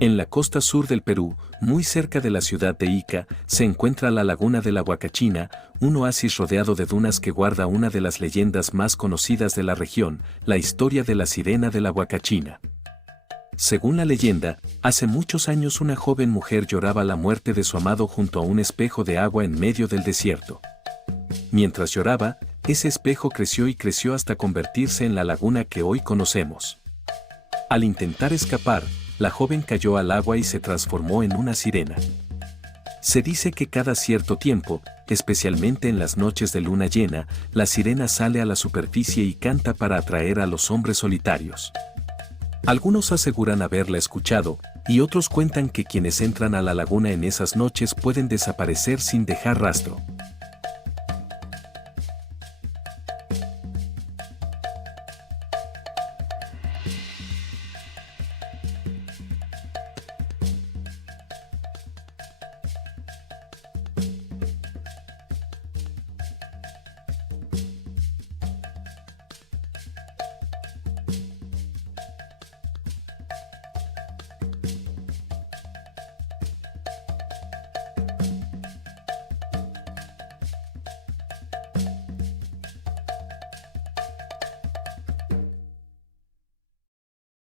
En la costa sur del Perú, muy cerca de la ciudad de Ica, se encuentra la laguna de la Huacachina, un oasis rodeado de dunas que guarda una de las leyendas más conocidas de la región, la historia de la Sirena de la Huacachina. Según la leyenda, hace muchos años una joven mujer lloraba la muerte de su amado junto a un espejo de agua en medio del desierto. Mientras lloraba, ese espejo creció y creció hasta convertirse en la laguna que hoy conocemos. Al intentar escapar, la joven cayó al agua y se transformó en una sirena. Se dice que cada cierto tiempo, especialmente en las noches de luna llena, la sirena sale a la superficie y canta para atraer a los hombres solitarios. Algunos aseguran haberla escuchado, y otros cuentan que quienes entran a la laguna en esas noches pueden desaparecer sin dejar rastro.